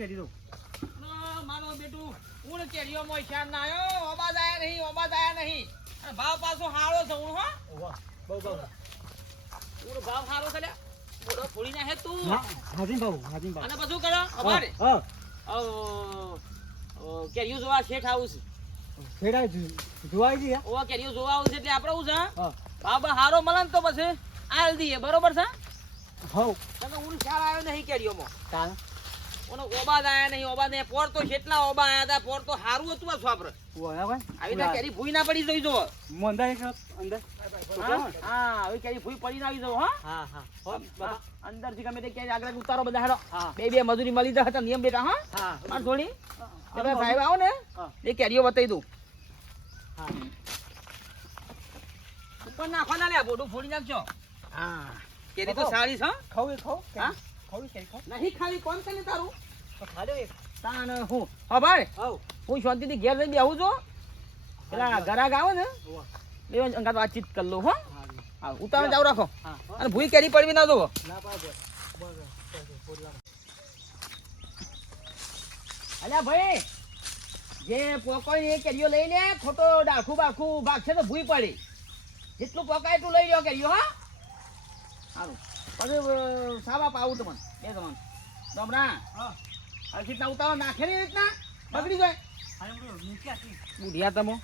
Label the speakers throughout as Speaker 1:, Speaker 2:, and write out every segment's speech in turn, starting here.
Speaker 1: કરી દઉં મારો બેટું ઊણ કેરીઓ મોય શાન ના આયો ઓબા આયા નહીં ઓબા આયા નહીં. અને ભાવ પાછો હારો છે ઊણ હો.
Speaker 2: વાહ બહુ બહુ.
Speaker 1: ઊણ ભાવ હારો છે લે બોડો ફોડી નાખે તું.
Speaker 2: હાજી બાબુ હાજી
Speaker 1: અને
Speaker 2: બાબુ
Speaker 1: બધું કરો અમારે.
Speaker 2: હા
Speaker 1: કેરીઓ જોવા શેઠ આવું છે.
Speaker 2: ફેરા જોવાઈ ગયા?
Speaker 1: ઓ કેરીઓ જોવા આવું છે એટલે આપણે છે
Speaker 2: હા.
Speaker 1: ભાવ બા હારો મળન તો પછી આલ દઈએ બરોબર છે?
Speaker 2: હવ
Speaker 1: તમે ઉણ ખ્યાલ આવ્યો નહીં કેરીઓમાં?
Speaker 2: તાર?
Speaker 1: ઓનો ઓબાદ આયા નહીં ઓબાદ નહીં પોર તો કેટલા ઓબા આયા હતા પોર તો હારું હતું આ છોપરે આવી રીતે કેરી ભૂઈ ના પડી જઈ જો
Speaker 2: મોંદા એક અંદર.
Speaker 1: હા હા કેરી ભૂઈ પડી ના આવી જાવ હા.
Speaker 2: હા હા. હો બાબા
Speaker 1: અંદરથી ગમે તે કેરી આગળ ઉતારો બધા હેડો બે બે મજૂરી મળી જાય હતા નિયમ બેટા હા.
Speaker 2: હા.
Speaker 1: માર થોડી સાહેબ આવો ને. એ કેરીઓ બતાવી દઉં.
Speaker 2: હા.
Speaker 1: ઉપર નાખો ના લે બોડું ફોડી નાખજો.
Speaker 2: હા.
Speaker 1: કેરી તો સારી છે
Speaker 2: ખાવ એ ખાવ
Speaker 1: હા?
Speaker 2: ખાવ એ
Speaker 1: નહીં ખાલી કોણ છે ને તારું?
Speaker 2: તો ખાજો એક.
Speaker 1: તાન હું? હા ભાઈ. હું શાંતિથી ઘેર જઈને બેહું છું. પેલા ગરાગ આવે ને અંગાત વાતચીત કરી લઉં હો. ઉતાવળ જાવ રાખો. અને ભૂઈ કેરી પડવી ના જોવો. અલ્યા ભાઈ જે પોકોય એ કેરીઓ લઈ લે ખોટો ડાખું બાખું ભાગશે તો ભૂઈ પડી. જેટલું પોકાય એટલું લઈ લ્યો કેરીઓ હા. સારું પછી સાવા પાવું તમને. બે તમને ગમરા
Speaker 2: હા.
Speaker 1: આ રીતના ઉતાવળ નાખે ને રીતના? બગડી જાય. બુઢિયા તમો?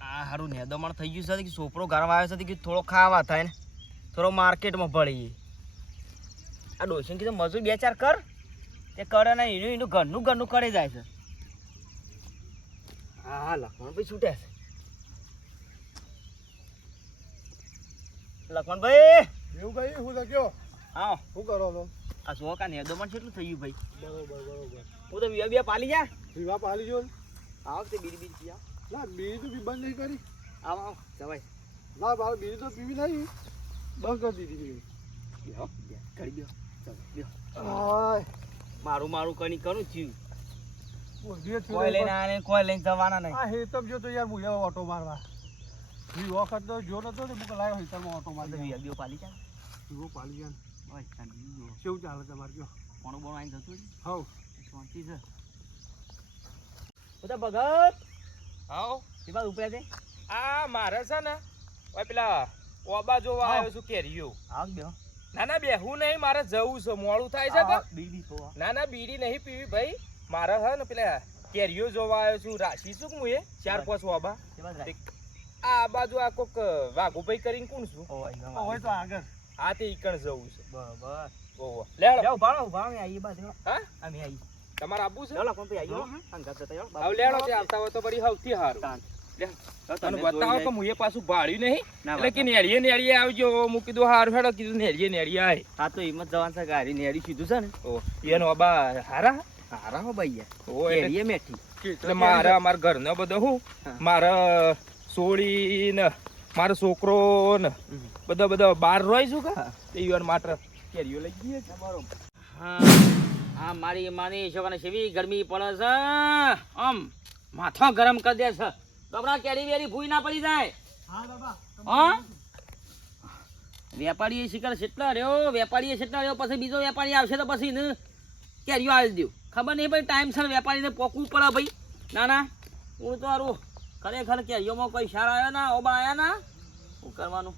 Speaker 3: સારું ને દમણ થઈ ગયું છે કે છોકરો ઘરમાં આવ્યો છે કે થોડો ખાવા થાય ને. થોડો માર્કેટમાં ભળીએ. આ ડોસીને કીધું મજૂર બે ચાર કર. તે કરે ને એનું એનું ઘરનું ઘરનું કરે જાય છે. હા હા લખમણભાઈ છૂટ્યા છે. લખમણભાઈ
Speaker 2: એવું ભાઈ હું લખ્યો
Speaker 3: હા
Speaker 2: શું કરો છો?
Speaker 3: આ શોખ આ પણ કેટલું થઈ ગયું ભાઈ.
Speaker 2: બરોબર બરોબર.
Speaker 3: હું તો વિવા બે પાલી જા.
Speaker 2: વિવા પાલી જો
Speaker 3: આ વખતે બીડી બીડી પીયા
Speaker 2: ના બીડી તો બી બંધ નહીં કરી.
Speaker 3: આવ આવ જવાય.
Speaker 2: ના બાર બીડી તો પીવી નહીં. બંધ કરી દીધી
Speaker 3: બીડી બે ઘડી બેહો ચાલો
Speaker 2: હાય
Speaker 3: મારું મારું કણી કરું
Speaker 2: છું
Speaker 3: કોઈ લઈને આને કોઈ લઈને જવાના નહીં.
Speaker 2: આ હેતમ જો તો યાર હું ઓટો મારવા. વી વખત તો જો નતો ને મુક લાવ્યો હેતરમાં ઓટો મારી
Speaker 3: વિયો પાલી ચાલ
Speaker 2: વિવો પાલી ગયા
Speaker 3: ઓય ચાલ જો
Speaker 2: કેવું ચાલે તમારે કયો?
Speaker 3: કોણ બોણ આઈને જતું
Speaker 2: હાઉ.
Speaker 3: શાંતિ છે. બધા ભગત
Speaker 4: હાઉ.
Speaker 3: એ બાદ ઉપરે છે?
Speaker 4: આ મારે છે ને ઓય પેલા ઓબા જોવા આવ્યો છું કેરીઓ.
Speaker 3: આવ બેહો
Speaker 4: ના ના બેહું નહીં મારે જવું છે મોડું થાય છે કે
Speaker 3: બીડી તો
Speaker 4: ના ના બીડી નહીં પીવી ભાઈ. મારે છે ને પેલા કેરીઓ જોવા આવ્યો છું રાશી શું હું એ? ચાર પાંચ ઓબા. આ બાજુ આ કોક વાઘુભાઈ કરીને કોણ છું?
Speaker 2: હોય તો આગળ.
Speaker 4: હા તે ઈકણ જવું છે.
Speaker 3: બરાબર.
Speaker 4: ઓહો લે
Speaker 3: જાઓ ભાણો ભાણો આઈ બાજુ.
Speaker 4: હા?
Speaker 3: અમે આઈ
Speaker 4: તમારે આબુ છે?
Speaker 3: ચાલો કોણ પે આઈ અંગત જતા યો
Speaker 4: આવ લેડો તે આવતા હોય તો બરી
Speaker 3: હવથી
Speaker 4: લે. તને બતાવો કે હું એ પાછું ભાડ્યું નહીં એટલે કે નેળીએ નેળીએ આવજો. હું કીધું હારું હેડો કીધું નેળીએ નેળીએ આય.
Speaker 3: હા તો હિંમત જવાન છે ગાડી નેળી કીધું છે ને.
Speaker 4: ઓ એનો હારા?
Speaker 3: હારા હો ભાઈ યાર.
Speaker 4: ઓ એટલે
Speaker 3: મેઠી.
Speaker 4: એટલે મારા અમારા ઘરનો બધો હું. મારા સોળી ને મારો છોકરો ને બધા બધા બાર રોય છું કે? તે માત્ર કેરીઓ લઈ ગઈ છે
Speaker 1: મારો. હા મારી માની છોકરાને સેવી ગરમી પડે છે. આમ માથો ગરમ કરી દે છે. ગમરા કેરી વેરી ભૂઈ ના પડી જાય.
Speaker 2: હા? બાબા
Speaker 1: હા વેપારી શિકાર છેટલા રહ્યો, વેપારીએ છેટલા રહ્યો, પછી બીજો વેપારી આવશે તો પછી ને કેરીઓ આવી દઉં. ખબર નહીં ભાઈ ટાઈમસર વેપારીને પોકવું પડે ભાઈ. ના ના, હું તો હારું ખરેખર કે યોમાં કોઈ સારા આવ્યા ના? ઓબા આવ્યા ના? શું કરવાનું?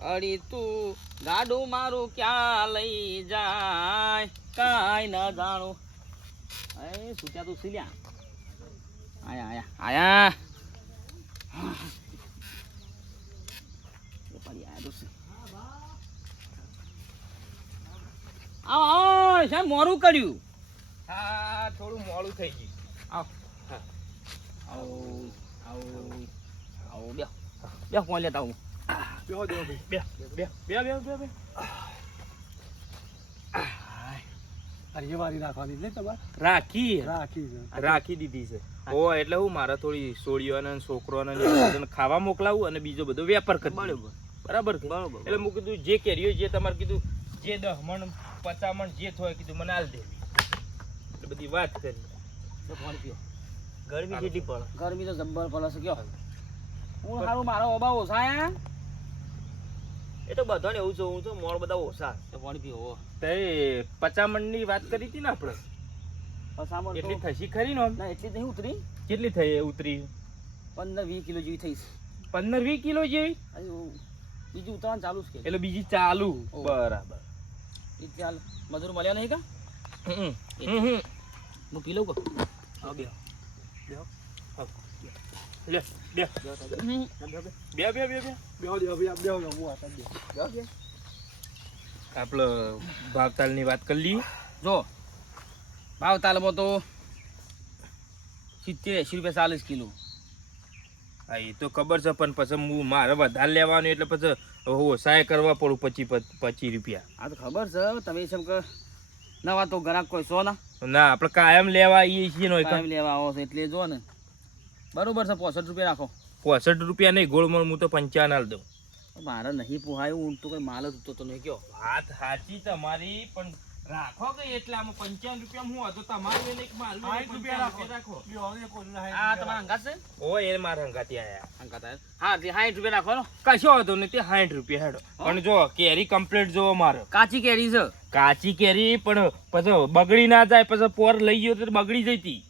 Speaker 1: અડી તું ગાડું મારું ક્યાં લઈ જાય? કાંઈ ન જાણું. એ સૂટ્યા તું સીલ્યા? આયા આયા આયા. આવો શા મોડું કર્યું?
Speaker 4: હા થોડું મોડું થઈ ગયું.
Speaker 1: આવો. આવો. આવો આવો બે બે ફોન લેતા હું
Speaker 2: બેહો દેવો ભાઈ
Speaker 4: બે બે બે બે બે બે
Speaker 2: અરે વારી રાખવાની નહીં તમારે
Speaker 4: રાખી
Speaker 2: રાખી
Speaker 4: દીધી છે. ઓ એટલે હું મારા થોડી સોળીઓને છોકરોને ખાવા મોકલાવું અને બીજો બધો વેપાર કરી. બરાબર. કે? એટલે હું કીધું જે કેરીઓ જે તમારે કીધું જે દહ મણ પચાસ મણ જે થોય કીધું મને આલ દે. બધી વાત કરી.
Speaker 1: ફોન પીઓ
Speaker 3: ગરમી કેટલી પડે.
Speaker 1: ગરમી તો જબ્બર પડે છે કયો? હું સારું મારો ઓબા ઓછા આયા
Speaker 3: એ તો બધાને એવું જોઉં તો મોડ બધા ઓછા.
Speaker 1: તો પાણી પીવો
Speaker 4: તે પચામણની વાત કરી હતી ને આપણે?
Speaker 1: પચામણ
Speaker 4: એટલી થશી ખરી નો
Speaker 1: ના એટલી નહીં ઉતરી.
Speaker 4: કેટલી થઈ ઉતરી?
Speaker 1: પંદર વીસ કિલો જેવી થઈશ.
Speaker 4: પંદર વીસ કિલો જેવી?
Speaker 1: બીજું ઉતરવાનું ચાલુ છે કે?
Speaker 4: એટલે બીજી ચાલુ. બરાબર.
Speaker 1: એ ચાલ. મજૂર મળ્યા નહીં કા?
Speaker 4: હમ, હમ, હમ.
Speaker 1: હું પી લઉં કો?
Speaker 4: હા, બેહો. બેહો. ભાવતાલની બે. બે, બે, બે, બે.
Speaker 2: બેહો દેહો ભાઈ આપ બેહો હું આતા દે
Speaker 4: આપણે ભાવતાલની વાત કરી લઈએ
Speaker 1: જો ભાવતાલમાં તો સિત્તેર એંસી રૂપિયા ચાલીસ કિલો.
Speaker 4: હા એ તો ખબર છે પણ પછી હું મારે વધારે લેવાનું એટલે પછી ઓછાએ કરવા પડું પચી પચીસ રૂપિયા.
Speaker 1: આ તો ખબર છે તમે જેમ કે નવા તો ગ્રાહક કોઈ સો ના?
Speaker 4: ના આપણે કાયમ લેવા આવીએ છીએ ને
Speaker 1: કાયમ લેવા આવો છો એટલે જો ને. બરોબર છે પોસઠ રૂપિયા રાખો.
Speaker 4: પોસઠ રૂપિયા નહીં ગોળમાં હું તો પંચાવન આલ દઉં.
Speaker 1: મારે નહીં પોહાય હું તો કઈ માલ જ ઉતરતો નહીં કયો.
Speaker 4: વાત સાચી તમારી પણ રાખો કે એટલામાં પંચાવન રૂપિયા હું હતો તમારે લઈને એક માલ
Speaker 2: સાઠ રૂપિયા રાખો.
Speaker 4: રાખો.
Speaker 1: આ તમારા હંગાત છે?
Speaker 4: ઓ એ મારા હંગાતી આયા.
Speaker 1: હંગાત હા તે સાઠ રૂપિયા રાખો
Speaker 4: કશો હતો ને તે સાઠ રૂપિયા હેડો. પણ જો કેરી કમ્પ્લીટ જોવો મારો.
Speaker 1: કાચી કેરી છે.
Speaker 4: કાચી કેરી પણ પછી બગડી ના જાય પછી પોર લઈ ગયો તો બગડી જતી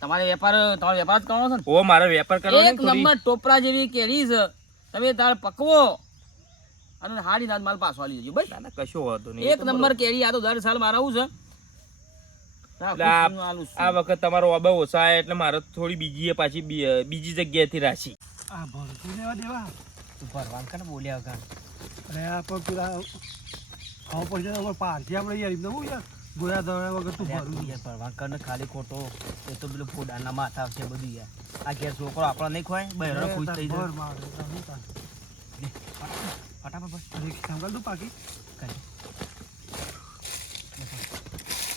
Speaker 1: તમારે વેપાર તમારો વેપાર જ કરવાનો છે
Speaker 4: ઓ મારો વેપાર કરવાનો
Speaker 1: એક નંબર ટોપરા જેવી કેરી છે. તમે તાર પકવો. અને હાડી નાદ માલ પાછો આલી જજો ભાઈ
Speaker 4: ના કશો હતો નહીં.
Speaker 1: એક નંબર કેરી આ તો દર સાલ મારા આવું છે.
Speaker 4: આ- વખત તમારો ઓબે ઓછા એટલે મારે થોડી બીજી પાછી બીજી જગ્યાએથી રાશી
Speaker 2: આ ભરતી લેવા દેવા.
Speaker 3: ભરવાન કને બોલ્યા વગર.
Speaker 2: અરે આ પણ પેલા ખાવ પૈસા તો પારથી આપણે યાર એમને હું યાર ગોયા દોડ્યા વગર તું ભરું
Speaker 3: યાર ભરવાન કને ખાલી ખોટો. એ તો પેલું ફોડાના માથા આવશે બધું યાર. આ ઘેર છોકરો આપણા નહીં ખોય બહેરો ખુશ થઈ જાય. ફટાફટ.
Speaker 2: અરે સંભાળ તું પાકી.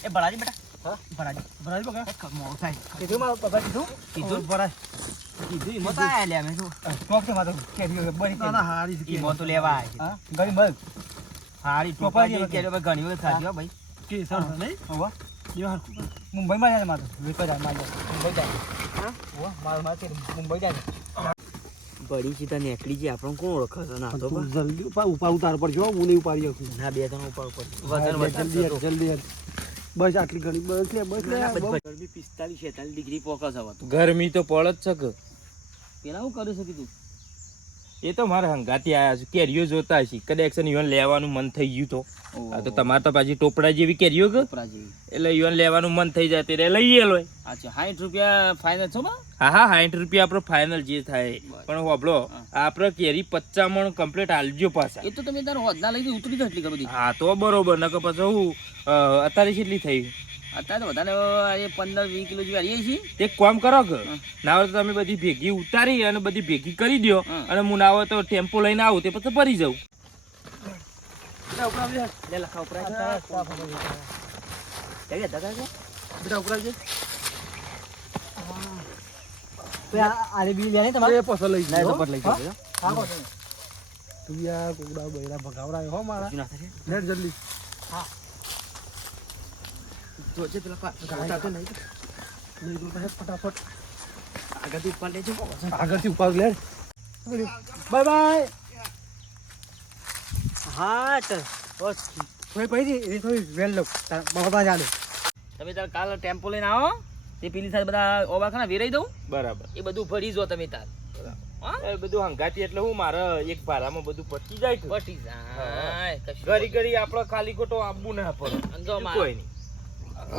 Speaker 3: એ ભરાજી બેટા.
Speaker 2: હા?
Speaker 3: ભરાજી.
Speaker 2: ભરાઈ બગા
Speaker 3: મોડું થાય.
Speaker 2: કીધું મારું પગાર કીધું?
Speaker 3: કીધું?
Speaker 2: ભરાય.
Speaker 3: કીધું એમાં તો આયા લે અમે શું
Speaker 2: ટોપ છે મારું બરી ના હારી છે
Speaker 3: ઈમો તો લેવા આવ્યા
Speaker 2: હા? ગરી બસ
Speaker 3: હારી
Speaker 2: ટોપા
Speaker 3: જે કેરી? ઘણી વખત હો? ભાઈ.
Speaker 2: કે સર નહીં?
Speaker 3: હોવા.
Speaker 2: દેવા
Speaker 3: મુંબઈમાં જાય મારું. વેપાર મારે મુંબઈ જાય. હા? મુંબઈ જાય. બડી સીધા નીકળી જાય આપણને કોણ ઓળખે છે? ના તો
Speaker 2: જલ્દી ઉપા ઉપા ઉતાર પર જો હું નહીં ઉપાડી શકું.
Speaker 3: ના બે ત્રણ ઉપા ઉપર.
Speaker 2: વજન
Speaker 3: વજન
Speaker 2: જલ્દી જલ્દી બસ આટલી ઘણી બસ લે બસ લે.
Speaker 3: ગરમી પિસ્તાલીસ છેતાલીસ ડિગ્રી પોકસ આવતું તો.
Speaker 4: ગરમી તો પડ જ છે કે.
Speaker 1: પેલા હું કરી શકી તું
Speaker 4: એ તો મારે હંગાતી આયા છે. કેરીઓ જોતા હશે. કદાચ છે ને લેવાનું મન થઈ ગયું તો. આ તો તમારે તો પાછી ટોપડા જેવી કેરીઓ
Speaker 1: જેવી.
Speaker 4: એટલે યુવાન લેવાનું મન થઈ જાય ત્યારે લઈએ લો
Speaker 1: અચ્છા સાઠ રૂપિયા ફાઇનલ છો
Speaker 4: હા હા સાઠ રૂપિયા આપણો ફાઇનલ જે થાય. પણ હોબળો આપણે કેરી પચામણ કમ્પ્લીટ હાલજો પાછા.
Speaker 1: એ તો તમે તાર હોદના લઈ ઉતરી એટલી બધી.
Speaker 4: હા તો બરોબર. નકર પછી હું અત્યારે કેટલી થઈ?
Speaker 1: અત્યારે તો વધારે પંદર વીસ કિલો જેવી હારીએ છીએ.
Speaker 4: એક કામ કરો કે ના તો તમે બધી ભેગી ઉતારી અને બધી ભેગી કરી દો અને હું ના તો ટેમ્પો લઈને આવું તે પછી ભરી જાઉં.
Speaker 2: હા? હા, ભગાવરાય હો મારા. જલ્દી. જલ્દી
Speaker 3: જોજે પેલા પા- ઉતારતો નહીં.
Speaker 2: લઈ દો પછી ફટાફટ
Speaker 3: આગળથી ઉપર લેજો.
Speaker 2: આગળથી ઉપર લેટ બાય બાય
Speaker 3: હા તો બસ થોડી પડી એ થોડી વેલ લો બાબા ચાલુ
Speaker 1: તમે તાર કાલ ટેમ્પો લઈને આવો તે પેલી સાથે બધા ઓબાખાના વેરાઈ દઉં
Speaker 4: બરાબર
Speaker 1: એ બધું ભરી જો તમે તાર હા
Speaker 4: એ બધું હંગાતી એટલે હું મારે એક ભારામાં બધું પટી જાય
Speaker 1: પટી જાય
Speaker 4: ઘડી ઘડી આપણે ખાલી ખોટો આપવું ના પડે
Speaker 1: અને જો
Speaker 4: બીજું
Speaker 1: મારા-
Speaker 4: કોઈ નહીં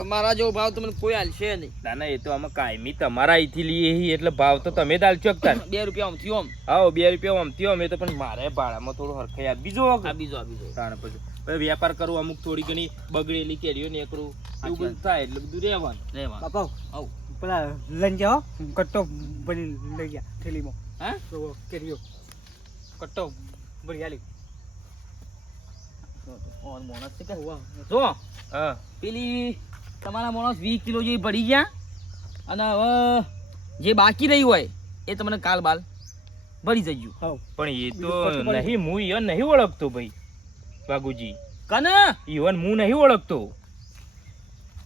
Speaker 1: મારા જેવો ભાવ તમને કોઈ હાલશે નહીં.
Speaker 4: ના ના એ તો અમે કાયમી તમારા અહીંથી લઈએ એટલે ભાવ તો તમે જ એકતા
Speaker 1: બે રૂપિયા આમ થયું
Speaker 4: આવો બે રૂપિયા આમ થયો એ તો પણ મારે ભાડામાં થોડું હરખાઈ આ
Speaker 1: બીજો આ બીજો આ બીજો
Speaker 4: કારણ પછી. વેપાર કરવું અમુક થોડી ઘણી બગડેલી કેરીઓ નીકળું એવું બધું થાય એટલે બધું રહેવાનું.
Speaker 1: રહેવાનું.
Speaker 3: બાપા
Speaker 1: આવ.
Speaker 3: પેલા લઈને જાઓ કટ્ટો ભરી લઈ ગયા થેલીમાં.
Speaker 1: હા?
Speaker 3: તો કેરીઓ. કટ્ટો ભરી આલી.
Speaker 1: મોણસ જો
Speaker 4: હા.
Speaker 1: પેલી તમારા માણસ વીસ કિલો જેવી પડી ગયા અને હવે જે બાકી રહી હોય એ તમને કાલ બાલ ભરી જજો.
Speaker 4: પણ એ તો નહીં હું ઈવન નહીં ઓળખતો ભાઈ બાગુજી
Speaker 1: કને?
Speaker 4: ઈવન હું નહીં ઓળખતો.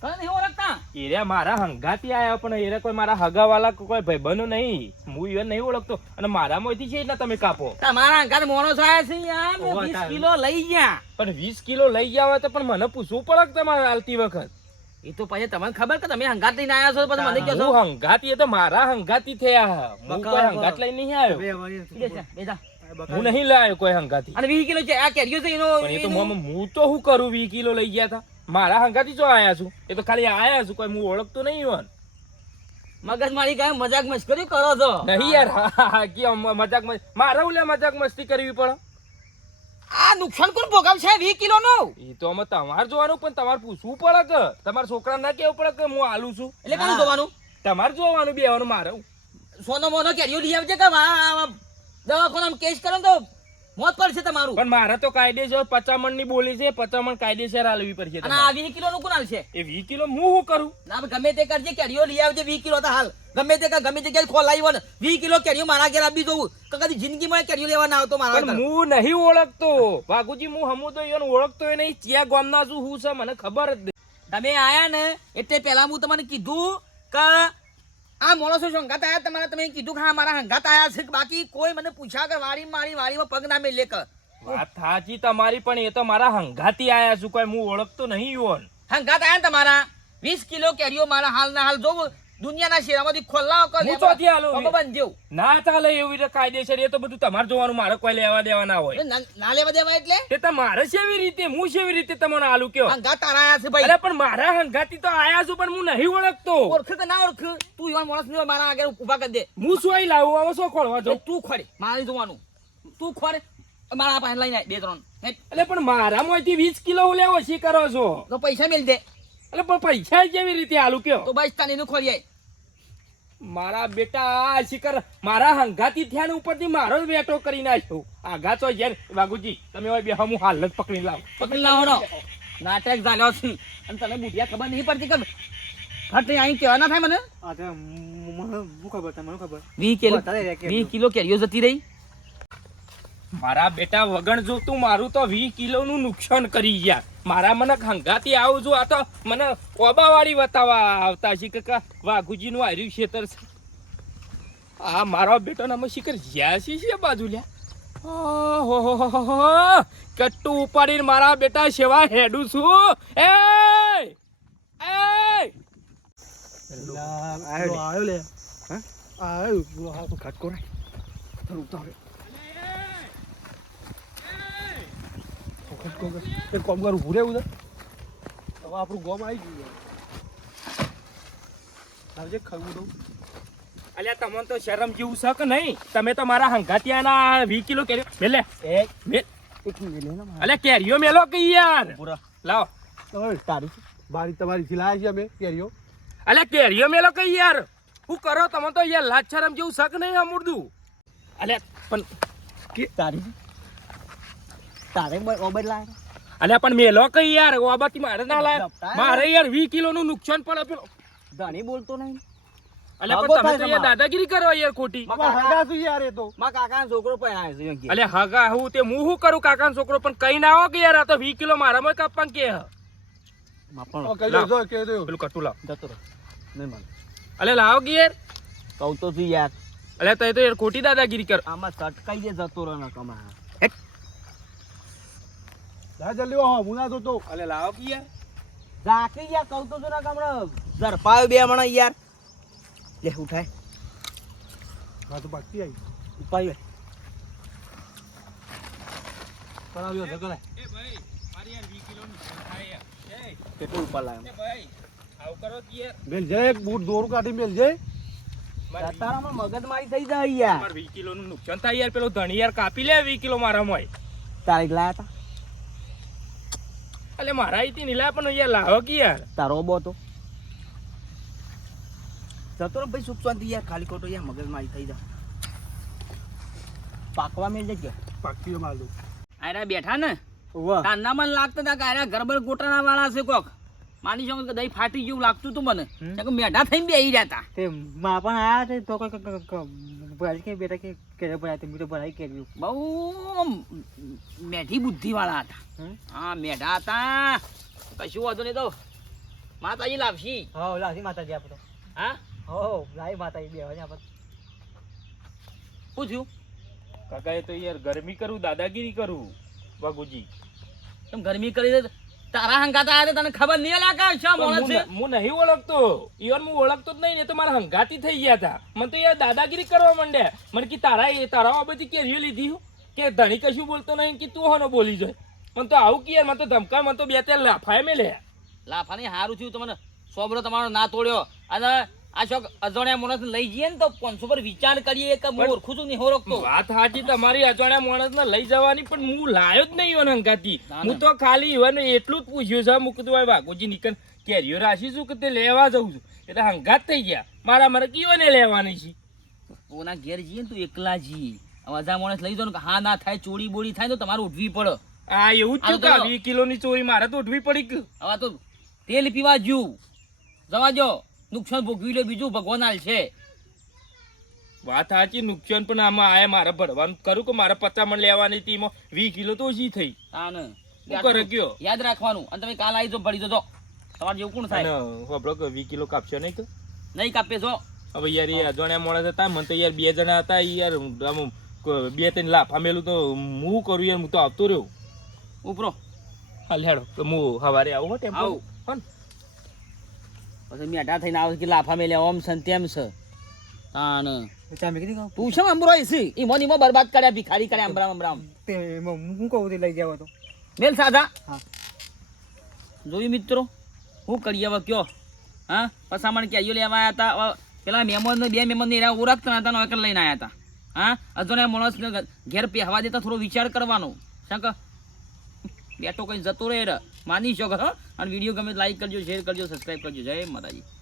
Speaker 1: તને નહીં ઓળખતા?
Speaker 4: એરે મારા હંગાતી આયા પણ એરે કોઈ મારા હગાવાલા કોઈ ભાઈબંધો નહીં. હું ઈવન નહીં ઓળખતો. અને મારામાંથી છે એટલે તમે કાપો.
Speaker 1: તમારા મોણસ આયા છે યાર 20 કિલો લઈ ગયા.
Speaker 4: પણ વીસ કિલો લઈ ગયા હોય તો પણ મને પૂછવું પડે તમારે આલતી વખત.
Speaker 1: એ તો પછી તમને ખબર કે તમે હંગાત લઈને આવ્યા છો પછી મને કહો છો
Speaker 4: હું હંગાતી એ તો મારા હંગાતી થયા. હું કોઈ હંગાત લઈને નહીં આવ્યો. હું નહીં લાયો કોઈ હંગાતી.
Speaker 1: અને 20 કિલો છે આ કેરીઓ છે એનો
Speaker 4: એ તો હું તો હું કરું વી કિલો લઈ ગયા હતા. મારા હંગાતી જો આયા છું. એ તો ખાલી આયા છું કોઈ હું ઓળખતો નહીં હોન
Speaker 1: મગજ મારી કાય મજાક મસ્કરી કરો છો.
Speaker 4: નહીં યાર કે મજાક મારે ઓલે મજાક મસ્તી કરવી પડે?
Speaker 1: આ નુકસાન કોણ ભોગવશે? 20 કિલો નું
Speaker 4: એ તો અમે તમારે જોવાનું પણ તમારે પૂછવું પડે કે તમારા છોકરા ના કેવું પડે કે હું આલું છું?
Speaker 1: એટલે કોણ જોવાનું?
Speaker 4: તમારે જોવાનું બેવાનું મારે.
Speaker 1: સોનો મોનો કેરીઓ લઈ આવજે કે દવાખાનામાં કેસ કરો તો મોત પડશે તમારું.
Speaker 4: પણ મારે તો કાયદેસર પચામણની બોલી છે પચામણ કાયદેસર આલવી પડશે
Speaker 1: અને આ 20 કિલો નું કોણ આલશે
Speaker 4: એ વી કિલો હું શું કરું?
Speaker 1: ના ગમે તે કરજે કેરીઓ લઈ આવજે 20 કિલો તો હાલ. ગમે તે ગમે તે ક્યાંય ખોલાવી હોય 20 કિલો કેરીઓ મારા ઘેર આપી દઉં તો કદી જિંદગીમાં કેરીઓ લેવા ના આવતો મારા
Speaker 4: પણ હું નહીં ઓળખતો. વાઘુજી હું હમું તો એને ઓળખતો નહીં. ચિયા ગામના છું હું છે મને ખબર જ
Speaker 1: તમે આયા ને એટલે પહેલા હું તમને કીધું કે આ માણસો સંગાત આયા તમારે તમે કીધું કે હા મારા સંઘાત આયા છે બાકી કોઈ મને પૂછ્યા કે વાડી મારી વાડીમાં પગ ના મેલે કે.
Speaker 4: વાત સાચી તમારી પણ એ તો મારા હંગાતી આયા છું કોઈ હું ઓળખતો નહીં યોન
Speaker 1: હંગાત આયા તમારા. વીસ કિલો કેરીઓ મારા હાલ ના હાલ જોવું દુનિયાના શેરામાંથી ખોલાવો કે
Speaker 4: હું ચોથી આલો
Speaker 1: બાબા બંધ
Speaker 4: ના ચાલે એવી રીતે કાયદેસર એ તો બધું તમારે જોવાનું મારે કોઈ લેવા દેવા ના હોય.
Speaker 1: ના લેવા દેવા એટલે?
Speaker 4: તે તમારે સેવી રીતે હું સેવી રીતે તમને આલુ કયો?
Speaker 1: હંગા તારા આયા છે ભાઈ.
Speaker 4: અરે પણ મારા હંગાતી તો આયા છું પણ હું નહીં ઓળખતો.
Speaker 1: ઓળખ કે ના ઓળખ? તું એવા માણસ ને મારા આગળ ઊભા કરી દે.
Speaker 4: હું શું અહીં લાવું આવો શું ખોળવા જો
Speaker 1: તું ખોરે મારે જોવાનું. તું ખોરે મારા પાસે લઈને બે ત્રણ.
Speaker 4: એટલે પણ મારામાંથી વીસ કિલો લેવો શી કરો છો?
Speaker 1: તો પૈસા મેળ દે.
Speaker 4: એટલે પણ પૈસા કેવી રીતે આલુ કયો?
Speaker 1: તો બસ તને એનું ખોરી
Speaker 4: મારા બેટા આ શિકર મારા હંગાતી થયા ને ઉપરથી મારો જ વેટો કરી નાખ્યો. આઘા તો યાર બાગુજી તમે હવે બે હું હાલ જ પકડી લાવ.
Speaker 1: પકડી લાવો નો નાટક ઝાલ્યો છે. અને તને બુઢિયા ખબર નહીં પડતી કે ફટ અહીં કેવા ના થાય મને?
Speaker 2: આ તો મને ખબર તમને ખબર.
Speaker 1: વીસ કિલો. વીસ કિલો કેરીઓ જતી રહી.
Speaker 4: મારા બેટા વગણ જો તું મારું તો વીસ કિલો નું નુકસાન કરી ગયા. મારા મને હંગાતી આવું છું આ તો મને ઓબાવાળી બતાવવા આવતા છે કાકા. કા વાઘુજી નું હાર્યું ખેતર છે. આ મારો બેટો નામ શિખર જ્યાસી છે બાજુ લ્યા ઓહોહોહોહો. કટ્ટુ ઉપાડીને મારા બેટા સેવા હેડું છું. એ!
Speaker 2: આવ્યો લે. આવ્યો ખટકો રે થોડું ઉતાર ખટકો એક કોમ કરું ભૂરે ઉધર હવે આપણું ગોમ આવી ગયું લાવજે ખરું દઉં
Speaker 4: અલ્યા તમને તો શરમ જેવું છે કે નહીં? તમે તો મારા હંગાતિયાના વીસ કિલો કેરી મેલે.
Speaker 2: એ
Speaker 4: મેલ
Speaker 2: એક મિનિટ લે ને
Speaker 4: અલ્યા કેરીઓ મેલો કે યાર?
Speaker 2: પૂરા
Speaker 4: લાવ.
Speaker 2: તારી બારી તમારી સિલાય છે અમે કેરીઓ.
Speaker 4: અલ્યા કેરીઓ મેલો કે યાર? હું કરો? તમે તો યાર લાજ શરમ જેવું શક નહીં અમૂર્દું? અલ્યા પણ
Speaker 2: તારી તારે ઓબર લાય
Speaker 4: અલ્યા પણ મેલો કઈ યાર? ઓબાથી મારે ના લાય. મારે યાર વીસ કિલો નું નુકસાન પડે પેલો.
Speaker 2: ધણી બોલતો નહીં.
Speaker 4: અલ્યા પણ તમે તો યાર દાદાગીરી કરો યાર ખોટી.
Speaker 2: હગા છું યાર એ તો?
Speaker 3: મારા કાકાનો છોકરો પણ છે
Speaker 4: અલ્યા હગા હું તે હું શું કરું કાકાનો છોકરો? પણ કઈ ના હો કે યાર આ તો વીસ કિલો મારામાં કાપવાનું કે પેલું કટુ લાવ.
Speaker 3: જતો રહો. નહીં મને
Speaker 4: અલ્યા લાવો કે યાર.
Speaker 3: કહું તો છું યાર.
Speaker 4: અલ્યા તો તો યાર ખોટી દાદાગીરી કર.
Speaker 3: આમાં સટકાઈ દે જતો રહો ને કમા
Speaker 2: જા જલ્દી આવો હું ના જોતો.
Speaker 4: અલ્યા લાવો કે યાર
Speaker 3: ઝાકી યાર કહું તો છું ને હમણાં ઝડપાયો બે હમણાં યાર. લે ઉઠાય.
Speaker 2: હા તો બાકી આવી.
Speaker 3: ઉપાય.
Speaker 2: કરાવ્યો છે
Speaker 4: એ ભાઈ મારી યાર 20 કિલો નુકસાન થાય યાર? એ. ભાઈ આવું કરો યાર.
Speaker 2: એક બૂટ દોરું કાઢી જાય
Speaker 4: મારે
Speaker 3: તારામાં મગજ મારી થઈ જાય યાર.
Speaker 4: મારે 20 કિલો નું નુકસાન થાય યાર પેલો ધણી યાર કાપી લે 20 કિલો મારામાં.
Speaker 3: તારીખ લાયા તા?
Speaker 4: એટલે મારા અહીંથી નીલા પણ યાર લાવો કે યાર?
Speaker 3: તારો બો તો. જતો ભાઈ સુખ શાંતિ યાર. ખાલી ખોટો યાર મગજ મારી થઈ જાય પાકવા મેળ જજો
Speaker 2: પાકી માલ દઉં
Speaker 1: આયરા બેઠા ને? કાનના મને લાગતા હતા કે આયરા ગરબર ગોટાના વાળા છે કોક. માની શકો કે દહીં ફાટી જેવું લાગતું હતું મને. કે મેઢા થઈને બેહી રહ્યા હતા.
Speaker 5: તે માં પણ આયા છે તો કોઈ ક- બેટા કે કે ભરાય તો મેં તો ભરાઈ કર્યું
Speaker 1: બહુ મેઢી બુદ્ધિ વાળા હતા હા મેઢા હતા. કશું વાંધો નહીં તો માતાજી લાવશી.
Speaker 5: હો લાવશી માતાજી આપણે
Speaker 1: હા?
Speaker 5: હો લાવી માતાજી બે હોય આપણે.
Speaker 1: પૂછ્યું
Speaker 4: કાકા એ તો યાર ગરમી કરું દાદાગીરી કરું બાગુજી
Speaker 1: તમે ગરમી કરી દે? તારા હંગાતા આવ્યા તને ખબર નહીં લાગે શા માણસ છે?
Speaker 4: હું નહીં ઓળખતો. ઈવન હું ઓળખતો જ નહીં ને તો મારા હંગાતી થઈ ગયા હતા. મને તો યાર દાદાગીરી કરવા માંડ્યા. મને કે તારા એ તારા બાબતથી કેરીઓ લીધી કે ધણી કશું બોલતો નહીં કે તું હોનો બોલી જાય. મને તો આવું કે યાર મને તો ધમકા મને તો બે ત્રણ લાફાએ મેલે
Speaker 1: લાફાની હારું થયું તમને સોબરો તમારો ના તોડ્યો. અને આ અજાણ્યા માણસ લઈ જઈએ ને તો પાંચસો પર વિચાર કરીએ કે હું ઓળખું છું નહીં ઓળખતો.
Speaker 4: વાત સાચી તમારી અજાણ્યા માણસને લઈ જવાની પણ હું લાયો જ નહીં ઈવન હંગાતી
Speaker 1: ના, ના.
Speaker 4: હું તો ખાલી ઈવન એટલું જ પૂછ્યું છે મૂકું તું વાઘોજી નીકળ કેરીઓ રાખીશું કે તે લેવા જઉં છું? એટલે હંગાત થઈ ગયા. મારા મારે કીઓને લેવાની છે?
Speaker 1: ઓના ઘેર જઈએ ને તું એકલા હવે અજા માણસ લઈ જાવ ને કે હા ના થાય ચોરી બોડી થાય તો તમારે ઉઠવી પડે.
Speaker 4: આ એવું જ કે
Speaker 1: જો.
Speaker 4: વીસ કિલોની ચોરી મારે તો ઉઠવી પડી
Speaker 1: હવે તો તેલ પીવા જ્યું. જવા જો નુકસાન ભોગવી લે બીજું ભગવાન હાલ છે.
Speaker 4: વાત સાચી નુકસાન પણ આમાં આયા મારે ભરવાનું કરું કે મારે પચામણ લેવાની હતી એમાં વીસ કિલો તો ઓછી થઈ. હું કરે કયો?
Speaker 1: યાદ રાખવાનું. અને તમે કાલ આવી જો ભરી જજો તમારે જેવું કોણ થાય?
Speaker 4: આપણો કે વીસ કિલો કાપશો નહીં તો?
Speaker 1: નહીં કાપે છો
Speaker 4: હવે યાર એ અજાણ્યા મોડા હતા મને તો યાર બે જણા હતા યાર આમ બે ત્રણ લાફ આમેલું તો હું કરું યાર હું તો આવતો રહ્યો.
Speaker 1: ઉપરો.
Speaker 4: હાલ હેડો હું સવારે આવું હો ટેમ્પો.
Speaker 1: આવું. પછી મેઢા થઈને આવે કે લાફા મેલે ઓમ છે તેમ છે. તાન તું શું અંબરોય છે? ઈમો નીમો બરબાદ કર્યા ભિખારી કર્યા અંબરામ અંબરામ
Speaker 5: હું કહું લઈ જાવ તો.
Speaker 1: મેલ સાધા.
Speaker 5: હા.
Speaker 1: જોયું મિત્રો? હું કરીએ હવે કયો? હા? પસામણ કે લેવા આવ્યા હતા પેલા મહેમાન બે મહેમાન ને ઓળખતા હતા ને હવે લઈને આવ્યા હતા હા? અજોને માણસ ઘેર પહેવા દેતા થોડો વિચાર કરવાનો. શું કે બેઠો કઈ જતો રહે રે. માની શકો હા અને વીડિયો ગમે લાઈક કરજો શેર કરજો સબસ્ક્રાઈબ કરજો. જય માતાજી.